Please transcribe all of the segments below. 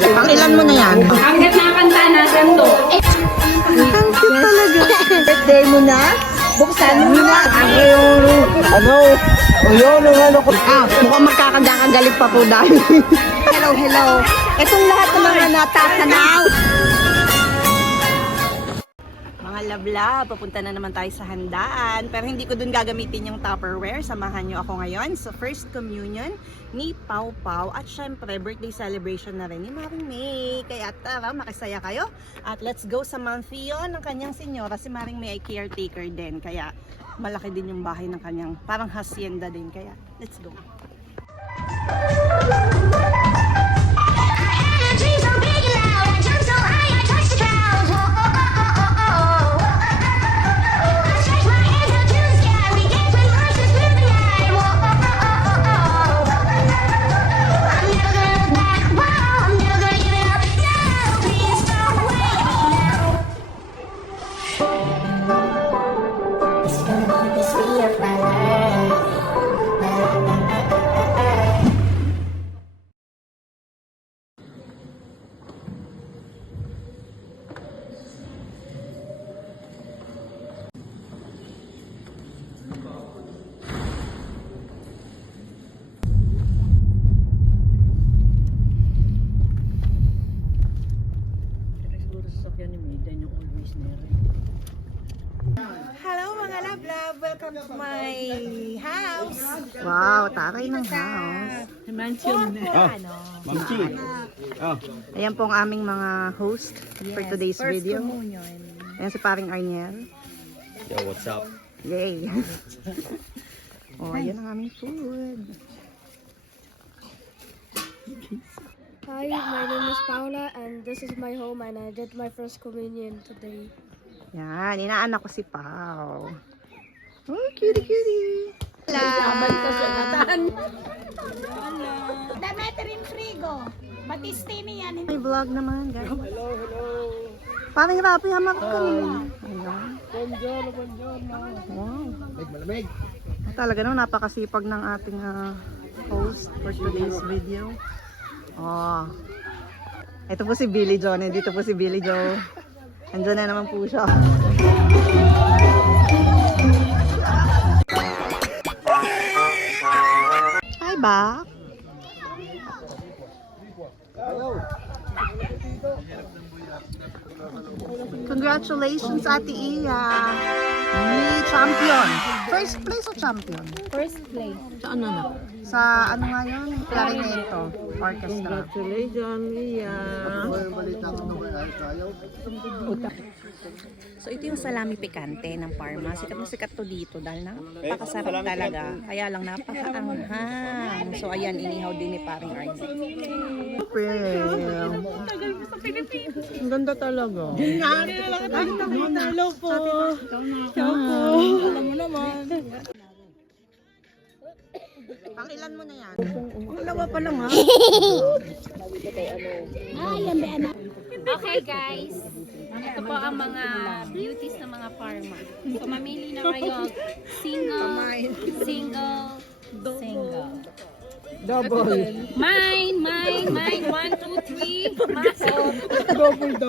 Pangilan mo na yan? Hanggat nakakanta natin to. Ang cute talaga. Birthday mo na? Buksan mo na. Ano? Ayun, ano ko. Mukhang magkakagagalit pa po dahil. Hello, hello. Itong lahat ng mga natatanaw. Mga love-love, papunta na naman tayo sa handaan. Pero hindi ko dun gagamitin yung Tupperware. Samahan nyo ako ngayon sa first communion ni Pau Pau. At syempre, birthday celebration na rin ni Maring May. Kaya tara, makisaya kayo. At let's go sa mansion ng kanyang senyora. Si Maring May ay caretaker din. Kaya malaki din yung bahay ng kanyang, parang hacienda din. Kaya let's go. Hello mga love-love! Welcome to my house! Wow, taray ng house. Mansion na. Mamchi. Ayan po ang aming mga host for today's video. Communion. Ayan si paring Arniel. Yo, what's up? Yay! Oh, ayan ang aming food. Hi, my name is Paula and this is my home and I did my first communion today. Yan, inaanak ko si Pao. Oh, cutie cutie! Dametrin Frigo. Batistini yan. May vlog naman, guys. Hello, hello! Parang Rapi, hamak ka naman. Ayan. Wow. Malamig. Talaga naman, napakasipag ng ating host for today's video. Oh. Ito po si Billy Joe. Dito po si Billy Joe. Andiyan na naman po siya. Hi, Bak. Congratulations, Ate Iya. Ni champion. First place o champion? First place. Sa ano na? Sa ano nga yun? Clarinetto. Orchestra. Congratulations, Iya. So ito yung salami pikante ng Parma. Sikat na sikat to dito dahil napakasarap talaga. Kaya lang napakaanghang. So ayan, inihaw din ni paring Arnie. Ang ganda talaga. Hello po. Alam mo naman. Pangilan mo na yan. Pangalawa pa lang ha. Okay guys. Ito po ang mga beauties ng mga Parma. So mamili na kayo. Single. Double. Mine. 1, 2, 3. Masok.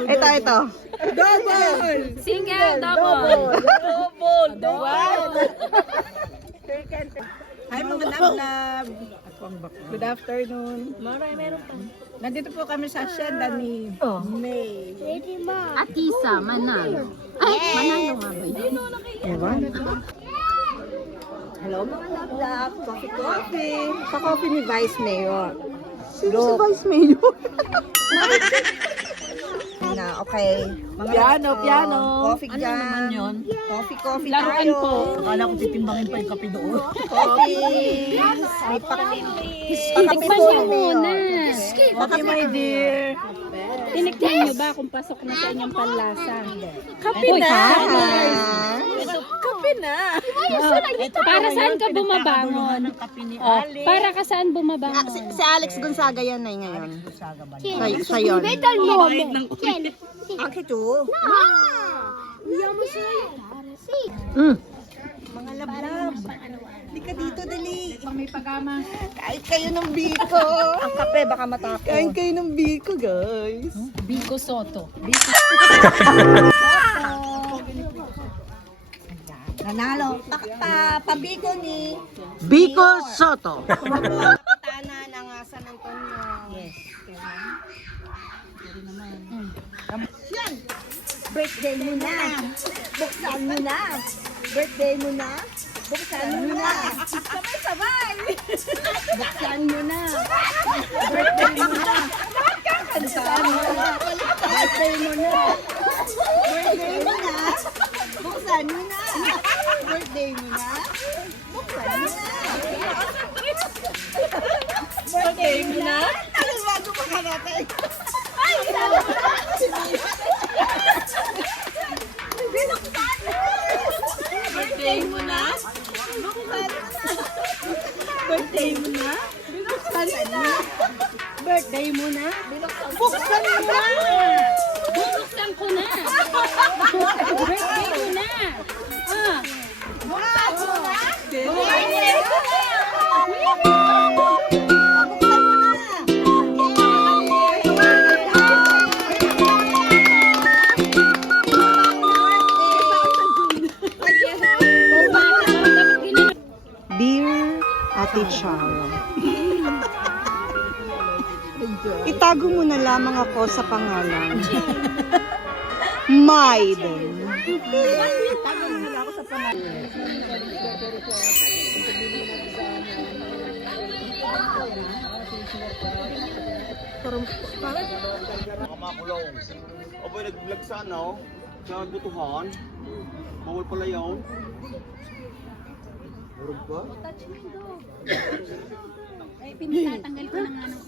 Ito. Single, double. Hi mga love-love! Good afternoon. Meron pa. Nandito po kami sa hacienda ni May. Atisa, Manalo. Ay, Manalo nga ba yun? Hello mga love-love. Coffee. Sa coffee ni Vice Mayor. Sino si Vice Mayor? Na, okay. Piano. Coffee dyan. Ano naman yun? Coffee Laruan tayo. po. Akala ko titimbangin pa yung kape doon. Coffee. May pakape Tikman po niyo ni Mayor. muna. Okay, my dear. Tinikman niyo ba kung pasok na sa inyong panlasa? Kape Uy, na. Kape na. Para saan ka bumabangon? Ng kape ni Oh, Ali. para ka saan bumabangon? Si Alex Gonzaga yan ay ngayon. Sa yun. Ang kito. Mga lab-lab. Hindi ka dito, dali. pang may pagama. Kain kayo ng biko. Ang kape, baka matapos. Kain kayo ng biko, guys. Biko Soto. Nanalo. Pabiko ni Biko Soto. Kapitana ng San Antonio. Yes. Yan. Birthday mo na. Buksan mo na. Birthday mo na. Buksan mo na. Sabay-sabay. Buksan mo na. Birthday mo na. Kantaan mo na. Birthday mo na. Birthday mo na. Buksan mo na. Birthday mo na. Buksan mo na. Birthday mo na. Ano bago pa ka natin? Ay! Birthday mo na? Birthday mo na? Birthday mo na? Buksan mo na! Bubuksan ko na. Birthday ko na. Ah. Buksan mo na! Birthday mo Dear Ate Charo, itago mo na lamang ako sa pangalan. Maiden. Itago mo na ako sa pangalan. Makamakulong. Aboy, nag-vlog sa ano? Sa gutuhan. Bawal pala yun. Marag ba? Ay, pinatatanggal ko na nga ng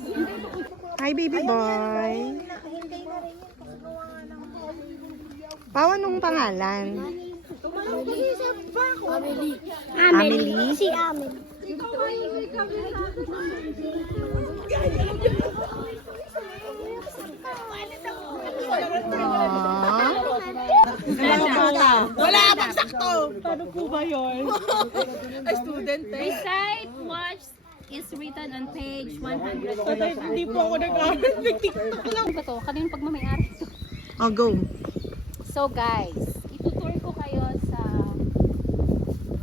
Hi, baby boy. Pao, anong pangalan? Amelie? Si Amelie. Wala bang sakto? Paano po ba yun? Ay, student eh. Recite watch is written on page 100. Hindi po ako nag-aaral. Ano ba to? Kanino pagmamayari to? Oh, go. So guys, itutour ko kayo sa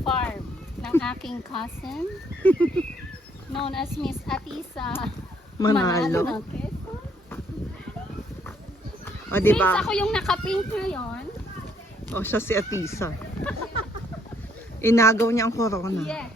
farm ng aking cousin known as Miss Atisa Manalo. ng Quezon. O, diba? Since ako yung naka-pink ngayon, O, siya si Atisa. Inagaw niya ang corona. yes.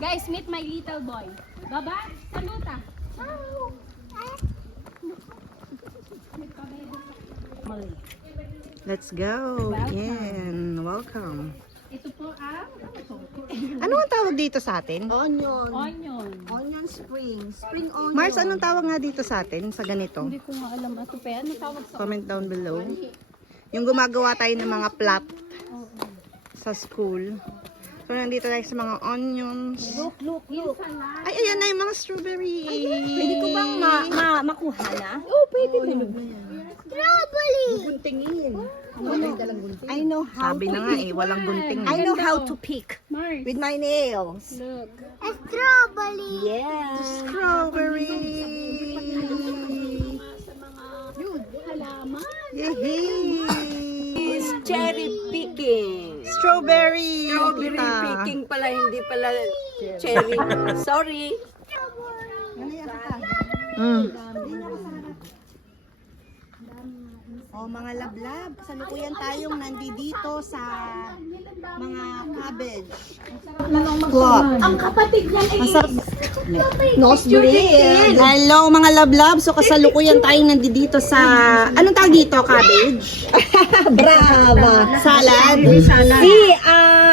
Guys, meet my little boy. Baba, saluta. Let's go. Again. Welcome. Ito po ang Ano ang tawag dito sa atin? onion. Onion spring. Spring onion. Mars, anong tawag nga dito sa atin sa ganito? Hindi ko nga alam ito pa. Ano tawag sa Comment down below. Yung gumagawa tayo ng mga plot sa school. So, nandito tayo sa mga onions. Look. Ay, ayan na yung mga strawberry. Pwede ko bang makuha na? Oh, pwede mo. Strawberry! Guntingin. I know how Sabi na nga eh, walang gunting. I know how to pick Mars, with my nails. look. Strawberry! Yeah. Strawberry. Halaman. Yehey! Cherry picking. Strawberry. Strawberry Kita. picking pala, hindi pala cherry. Sorry. Mm. O mga lablab, salukuyan tayong nandito sa mga cabbage. Ang kapatid niyan ay Nosebleed. Hello mga lablab, so kasalukuyan tayong nandito sa, anong tawag dito, cabbage? Brava. Salad? Si,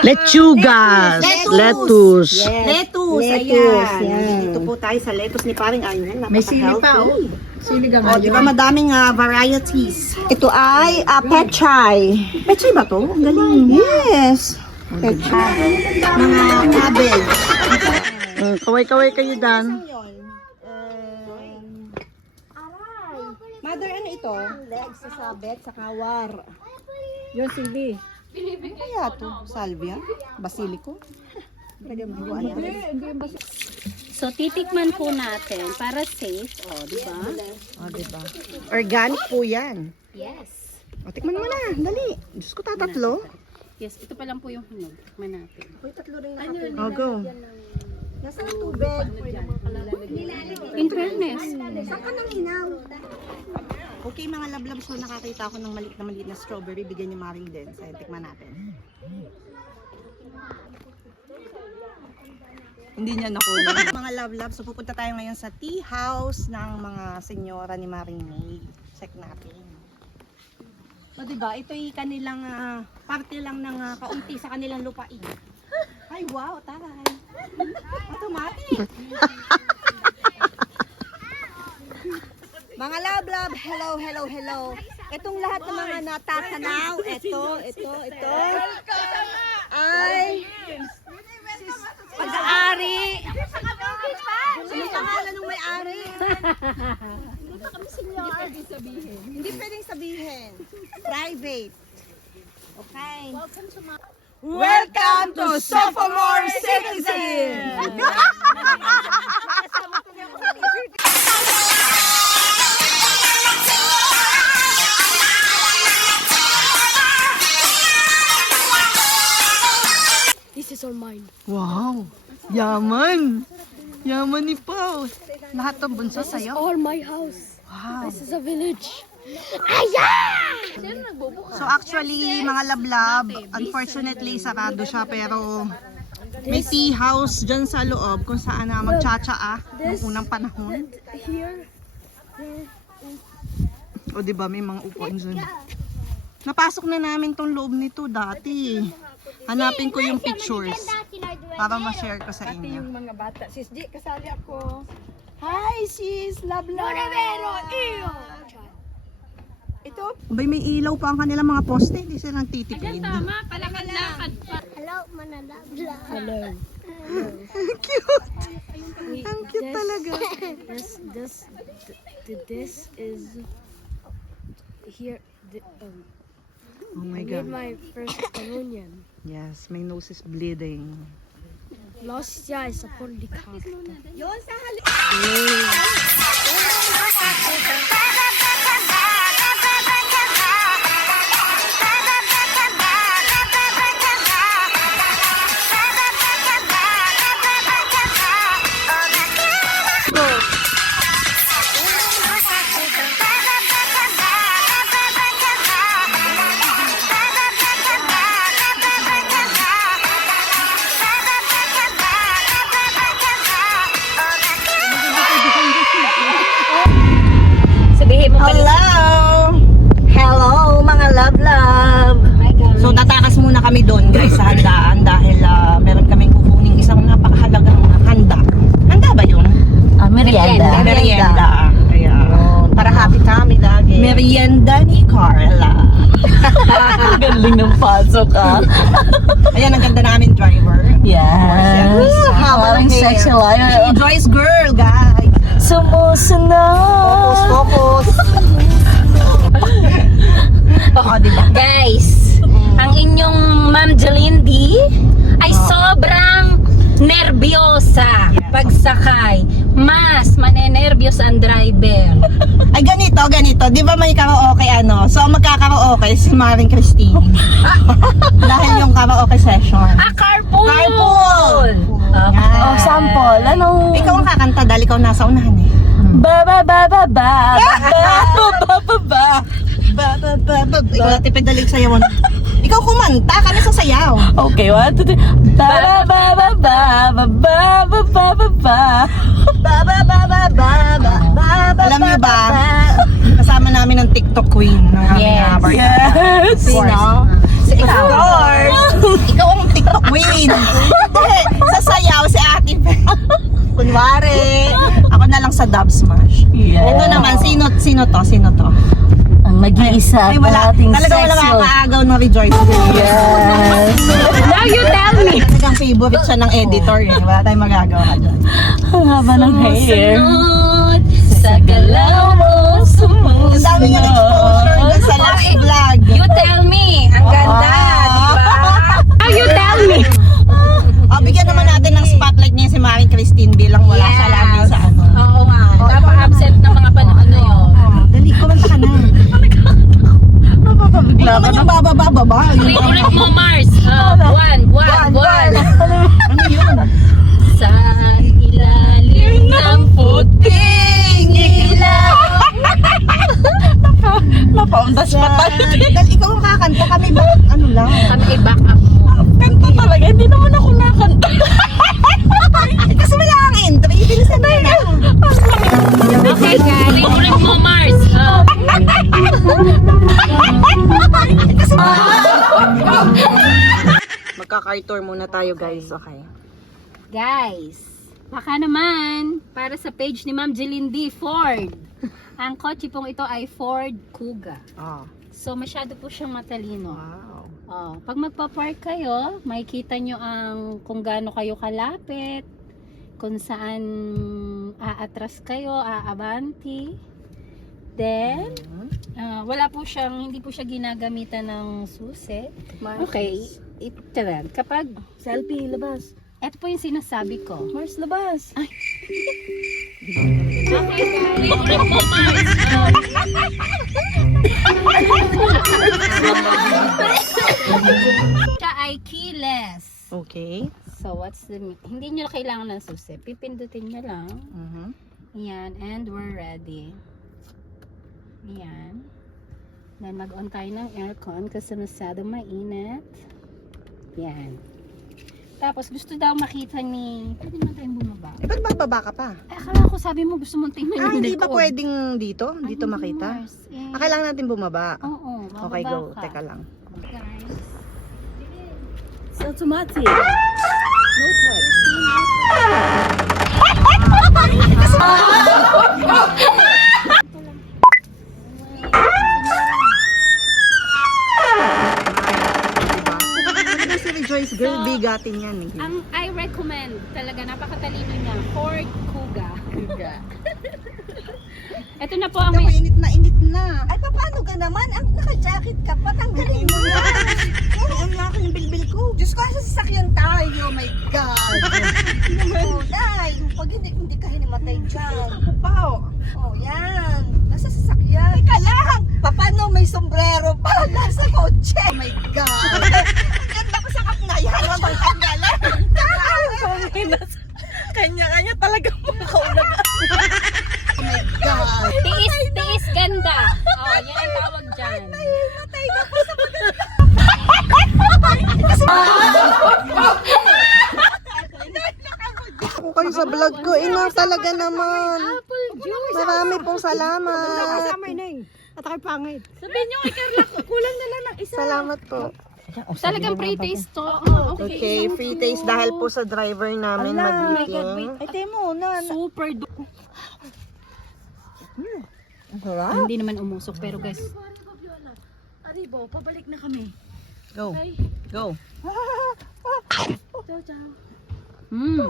Lechugas. Lettuce. Lettuce. lettuce. Lettuce, Ayan. yan. Dito po tayo sa lettuce ni paring Arnel. May sili pa, oh. Sili ka Oh, di ba madaming varieties? Ito ay pechay. Pechay ba to? Ang galing. Yes. Pechay. Mga cabbage. Kaway-kaway kayo, Dan. Mother, ano ito? Legs sa sabet, sa kawar. Yung sili. Kaya to? Salvia? Basilico? So, titikman po natin para safe. O, di ba? Oh, diba? Organic po yan. Yes. O, tikman mo na. Dali. Diyos ko, tatatlo. Yes, ito pa lang po yung hinog. Tikman natin. O, go. Nasa tubig. In fairness. Okay, mga lablab. So, nakakita ako ng maliit na strawberry. Bigyan niyo maring din. So, tikman natin. Hindi niya nakuha. Mga love, so pupunta tayo ngayon sa tea house ng mga senyora ni Maring May. Check natin. So, diba, ito'y kanilang parte lang ng kaunti sa kanilang lupain. Ay, wow, taray. Automatic. Mga love, hello. Itong lahat ng mga natatanaw, ito, ay pag-aari. Sino pangalan ng may-ari? Hindi pwedeng sabihin. Private. Okay. Welcome to Sophomore Citizen! This is all mine. Wow! Yaman! Yaman ni Pao. Lahat ng bunso sa'yo. All my house. Wow! This is a village. So actually, mga lablab, unfortunately, sarado siya pero may tea house dyan sa loob kung saan na magtsatsaa noong unang panahon. Here. O diba, may mga upuan dyan. Napasok na namin tong loob nito dati. Hanapin ko yung pictures para ma-share ko sa Pati inyo. yung mga bata. Sis G, kasali ako. Hi, sis. Love. Ito. Abay, may ilaw pa ang kanilang mga poste. Hindi silang titipid. Tama, palakad-lakad pa. Hello, manalabla. Hello. Cute! Ang cute talaga. This is here. Oh my I made God. my first communion. Yes, my nose is bleeding. Last year I supported the car. Sabihin mo Hello, mga love. So tatakas muna kami doon guys sa handaan dahil meron kaming kukuning isang napakahalagang handa. Handa ba yun? Merienda. Merienda. Kaya para happy kami lagi. Merienda ni Carla. Galing ng pasok, ah. Ayan, ang ganda namin driver. Yes. Haba ng hair. Sexy life. Si Joyce girl, guys. Sumusunod. Focus. Oo, diba? Guys, ang inyong Ma'am Jalindi ay sobrang nerbyosa pagsakay. Mas manenervyos ang driver. Ay, ganito. Di ba may karaoke ano? So, ang magkakaraoke si Maring Christine. Dahil yung karaoke session. Carpool! Carpool! Okay. Oh, sample. Anong... Ikaw ang kakanta dahil ikaw nasa unahan eh. Ba ba ba ba ba ba. Ikaw natin pedalig sayawan. Ikaw kumanta, ka na sa sayaw. Okay, 1, 2, 3. Ba ba ba ba ba ba ba ba ba. Alam niyo ba, kasama namin ng TikTok queen ng aming barkada. Yes. Sino? Si ikaw. Ikaw ang TikTok queen. Sa sayaw si Ate Bel. Kunwari, ako na lang sa dub smash. Ito naman, sino to? Ang nag-iisa Ay, wala. Talaga wala makakaagaw ng rejoice. Yes. Now you tell me. Talagang favorite siya ng editor. Wala tayong magagawa dyan. Ang haba ng hair. Sumunod sa galaw mo, sumusunod. Ang dami niya exposure dun sa last vlog. You tell me. Ang ganda, di ba? Now you tell me. Bigyan naman natin ng spotlight niya si Maring Christine bilang wala siya lagi sa ano. Oo nga. Napaka-absent ng mga panahon na yun. Dali, kumanta ka na. Hindi naman yung bababa. Ulit mo, Mars. One. Ano yun? Sa ilalim ng puting ilaw. Napaundas pa tayo. Dali, ikaw ang kakanta. Kami ba? Ano lang? Kami ay back up mo. Kanta talaga. Hindi naman ako nakanta. Kasi wala kang entry. Bilisan mo na. Okay, guys. Ulit mo, Mars. Magka-car tour muna tayo guys. Okay. Guys, baka naman para sa page ni Ma'am Jelindi Ford. Ang kotse pong ito ay Ford Kuga. Oh. So masyado po siyang matalino. Wow. Oh, pag magpa-park kayo, makikita nyo ang kung gaano kayo kalapit, kung saan aatras kayo, aabanti. Then, wala po siyang, hindi po siya ginagamitan ng susi. Okay, ito lang. Kapag Selfie, labas. ito po yung sinasabi ko. Mars, labas. Ay. Okay, guys. Siya ay keyless. Okay. So, hindi nyo kailangan ng susi. Pipindutin nyo lang. Yan. And we're ready. Yan. Then, mag-on tayo ng aircon kasi masyado mainit. Yan. Tapos, gusto daw makita ni... Pwede naman tayong bumaba. Ba't bababa ka pa? Ay, akala ko sabi mo gusto mong tingnan yung Hindi ba likod. pwedeng dito? Dito Ay, makita? Mars. Eh, Kailangan natin bumaba. Oo, bababa Okay, go. ka. Teka lang. Guys. It's automatic. No choice. Ano si Rejoice girl? Bigatin yan eh. Ang I recommend talaga, napakatalino niya, Ford Kuga. Ito na po ang may... Init na. Ay, paano ka naman? Ang naka-jacket ka pa. Tanggalin mo na. Ang laki ng bilbil ko. Diyos ko, sa sasakyan tayo. Oh my God. Oh, Day. Pag hindi ka hinimatay dyan. Pao. Oh, yan. Nasa sasakyan. Teka lang. Paano may sombrero pa? Nasa kotse. Oh my God. Ang ganda ko sa kapnayan. Ang tanggalan. Kanya-kanya talaga makaulag. Oh my God. Tiis ganda. Oh, yan ang tawag dyan. Matay na po sa Ako kayo sa vlog ko. Ina talaga naman. Apple juice. Marami pong salamat. At ako'y pangit. Sabihin nyo kay Carla, kulang na lang ng isa. Salamat po. Talagang pre-taste to. Okay, free taste dahil po sa driver namin mag-meeting. Ay, tayo muna. Super Hindi naman umusok pero guys. Aribo, pabalik na kami. Go. Go.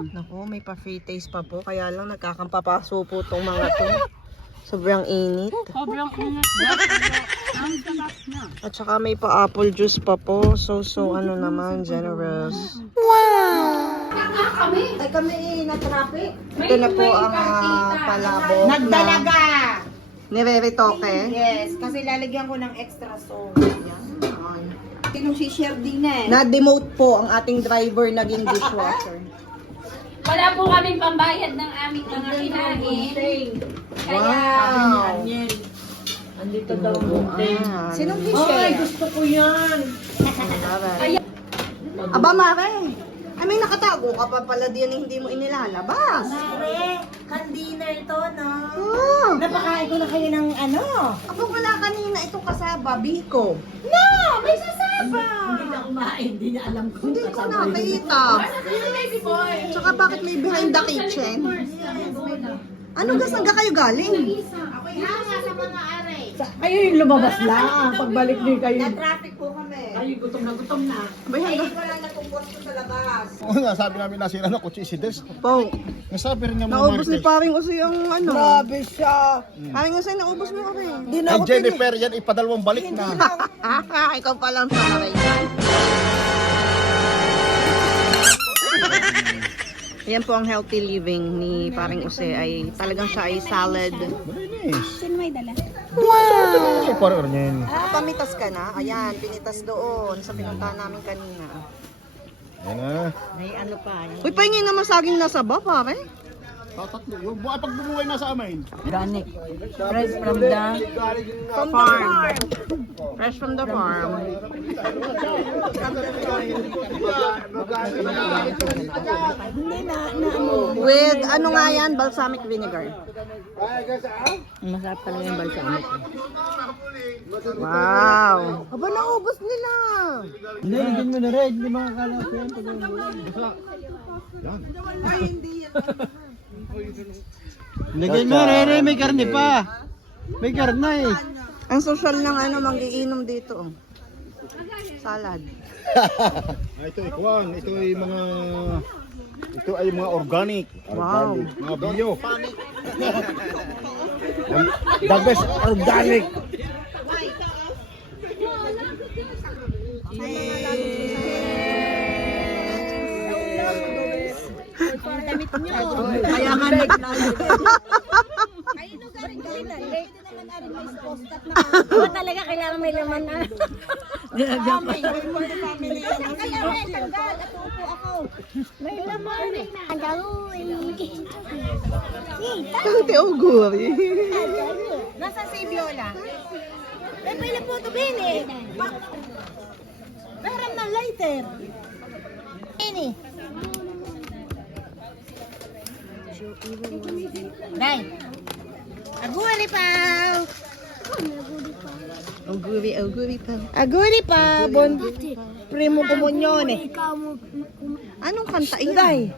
Naku, may pa-free taste pa po. Kaya lang nagkakampapaso po tong mga to. Sobrang init. Sobrang ingat. Ang sarap na. At saka may pa-apple juice pa po. So ano naman, generous. Ay, kami na-traffic. Ito na po ang palabok Nagdalaga! nire-retoke. Yes, kasi lalagyan ko ng extra sauce. Yan. Sinong si-share din eh. Na-demote po ang ating driver naging dishwasher. Wala po kaming pambayad ng aming mga kinain. Wow! Andito daw bunting. Sinong Ay, gusto ko yan. Aba, Mare! Ay, may nakatago ka pa pala din hindi mo inilalabas. Mare, kan-dinner to, no? Oh, Napakain ko na kayo ng ano? aba wala kanina itong kasaba, Biko. No! Hindi ko nakita. Tsaka bakit may behind the kitchen? Ano saan ka kayo galing? Kayo yung lumabas lang. Pagbalik din kayo. Traffic po kami. Gutom na. Behind the... Wala na pong posto sa labas. Oo nga, sabi namin nasira na kutsi si Des. Po, Nasabi rin niya mga naubos ni Marites. paring uso yung ano. Grabe siya. Paring uso, naubos mo kami. Di na Ay, ako Jennifer, yan ipadalawang balik na. Ikaw pa lang sa rin. Yan po ang healthy living ni paring Use ay talagang siya ay salad. Malinis. May dala. Ay, parang yan. Pamitas ka na? Ayan, pinitas doon sa pinuntahan namin kanina. Yan na. May ano pa. Uy, pahingin naman saging nasa ba, pare? Tatatlo. Yung buhay pag bumuhay na sa amin. Organic. Fresh from the Farm. Fresh from the farm. With ano nga yan? Balsamic vinegar. Masarap talaga yung balsamic. Wow! Aba, naubos nila! Hindi, lagyan mo na rin. Hindi makakala ko yan. Lagyan mo rin, may karne pa. May karne eh. Ang social ng ano, magiinom dito. Oh. Salad. Ito ikuan, ito ay mga organic. Wow. Mga bio. The best organic. Kaya nga Oo, talaga kailangan may laman na. May laman eh. Ang Kante uguri. Nasa si Viola? May pala po ito, Bini. Meron na lighter. Bini. Nay. Aguri pa. Uguri pa. Aguri pa, bon primo comunione. Anong kanta iyan?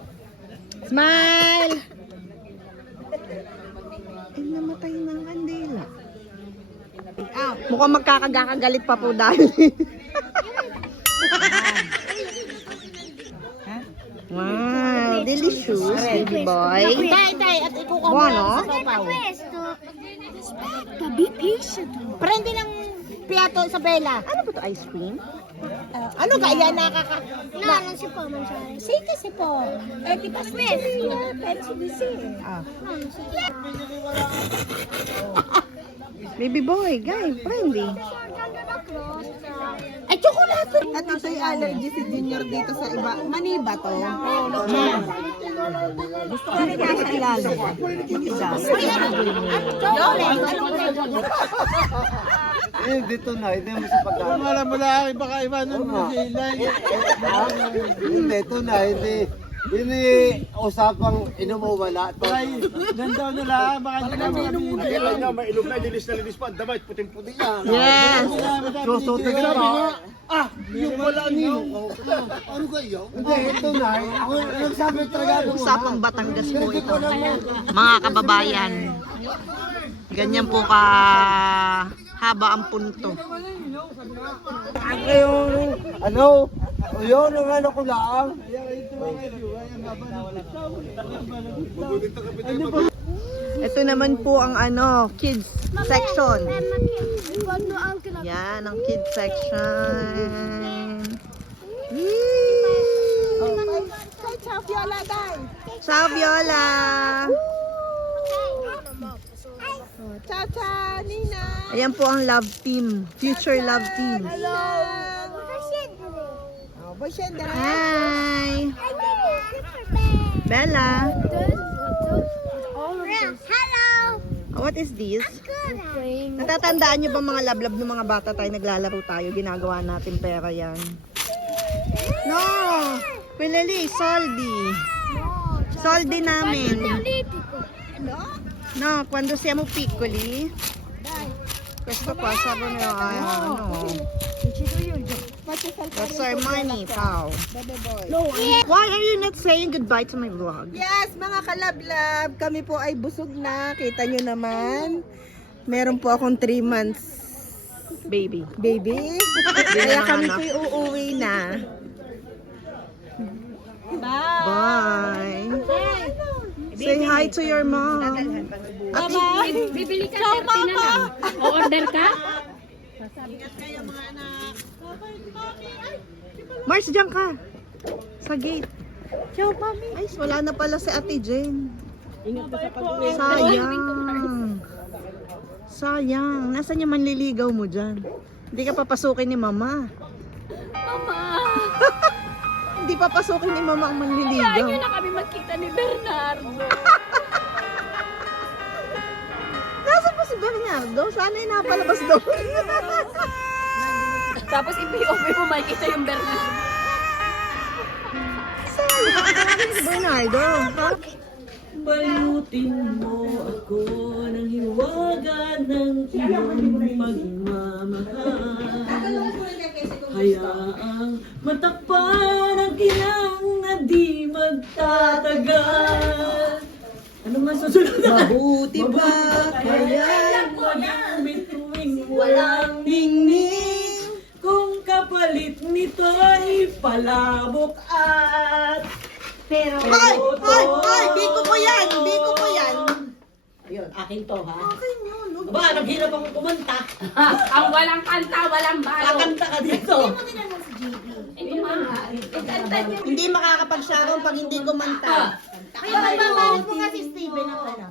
Smile. Ay, namatay ng kandila. Mukhang magkakagalit pa po dahil. Wow, delicious, baby boy. Tay, at ikukuha mo Bueno. sa sapaw. Prende ng piato sa bela. Ano ba to, ice cream? Ano ka? Yan nakaka... Nalang si po, Mansari. Sige si po. Eh, di pas mes. Pensi di si. Baby boy, guy, friendly. Ay, tsokolate. At ito'y allergy si Junior dito sa iba. Mani ba to? Gusto ko rin nasa ilalim. Matigas. Eh, dito na. Hindi mo sa pagkain. Kung alam mo lang, baka iba nun mo si Ilay. Hindi, ito na. Hindi usapang inom o wala. Ay, nandaw na lang. Baka hindi na makabili. Kailan nga may ilog na, lilis na lilis pa. Damay, puting-puti yan. Yes! Susutin ka pa. Yung wala niyo. Ano kayo? Hindi, ito na. Ako nagsabi talaga ako. Usapang Batangas po ito. Mga kababayan. Ganyan po ka haba ang punto. Ano? Yun, ang ano ko lang. Ito naman po ang ano, kids section. Yan, ang kids section. Ciao, Viola! Ciao, ciao, Nina. Ayan po ang love team. Future love team. Oh, boyfriend na. Hi! Bella! What is this? Natatandaan nyo ba mga lablab ng mga bata tayo naglalaro tayo? Ginagawa natin pera yan. No! Pilali, soldi. Soldi namin. No, quando siamo piccoli. Questo qua, sabi nyo, ano. That's our money, Pao. Why are you not saying goodbye to my vlog? Yes, mga kalablab, kami po ay busog na. Kita nyo naman. Meron po akong 3 months Baby. baby. Kaya kami po uuwi na. Bye. Say hi to your mom. Ate, Bibili ka ng pinala. O-order ka? Mars, diyan ka. Sa gate. Ciao, mami. Ay, wala na pala si Ate Jane. Sayang. Sayang. Nasaan yung manliligaw mo dyan? Hindi ka papasukin ni Mama. Mama, Hindi papasukin ni Mama ang kaya manliligaw. nyo na kami magkita ni Bernardo. Nasaan pa si Bernardo? Sana ay napalabas doon. Tapos i-POV mo makikita yung Bernardo. Sayang. Si Bernardo. Balutin mo ako ng hiwaga ng iyong pagmamahal. Hayaang matakpan ang kinang na di magtatagal. Ano nga susunod na? Mabuti ba kaya maging tuwing walang ningning? Kung kapalit nito'y palabok at pero Ay! Ay! Ay! Biko ko yan! Biko ko yan! ayun, akin to ha. Akin yun. Aba, naghirap akong kumanta. Ang walang kanta, walang balo. Kakanta ka dito. Hindi mahal. Ikanta niyo. Hindi makakapag-sharon pag hindi kumanta. Kaya magbabalit mo nga si Steven na pala.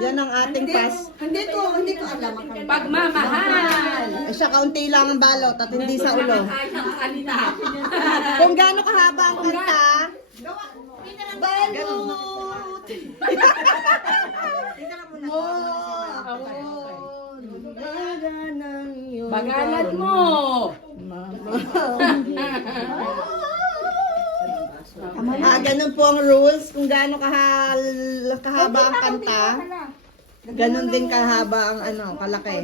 Yan ang ating pass. Hindi ko alam. Pagmamahal. Ay siya, kaunti lang ang balot at hindi sa ulo. Ang kanta. Kung gaano kahaba ang kanta, Balut! Bagalan mo. ganun po ang rules. Kung gaano kahaba ang kanta, ganun din kahaba ang kalaki.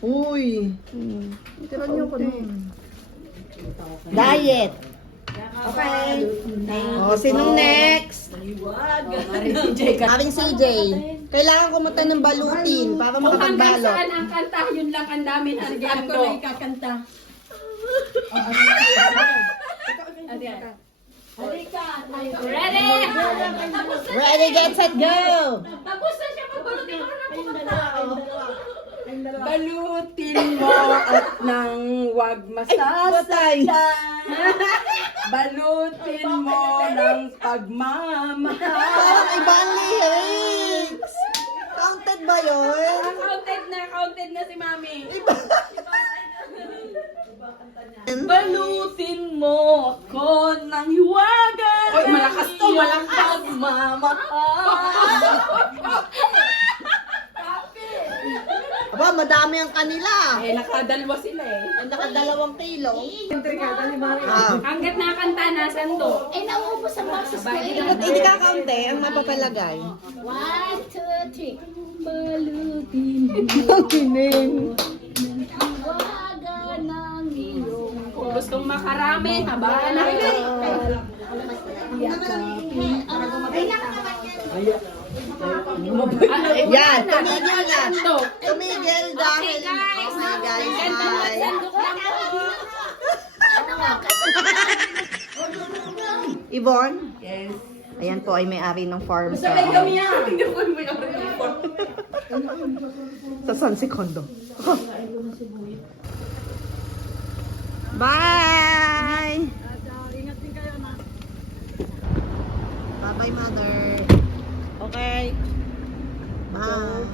Uy. Tira niyo ko nun. Diet. Okay. Sinong next? Aring CJ. Kailangan kumunta ng balutin para Kung hanggang makapagbalot. saan ang kanta, yun lang ang dami ng Argento. Kakanta. Ready? Ready, get set, go! Tapos na siya magbalutin ako ng kumanta. Balutin mo at nang wag masasaktan. Balutin mo ng pagmamahal. Parang ibang lyrics! Counted ba yun? Counted na si Mami. Balutin mo ako ng hiwaga. Oy, malakas to, walang pagmamahal. Aba, madami ang kanila. Nakadalwa sila Ang nakadalawang kilo. Ah. Hanggat nakanta, nasan to? Naubos ang boxes ko Hindi ka kaunti ang mapapalagay. 1, 2, 3. Balutin Ang kining. waga ng iyong. Kung gustong makarami, habaan na kayo. Yan, tumigil na. Tumigil dahil... Okay, guys. Okay, guys. Ganda mo, Bye. sandok lang po. Yvonne? Yes. Ayan po ay may-ari ng farm sa... Sa San Secondo. Bye! Bye-bye, mother. Okay. Bye.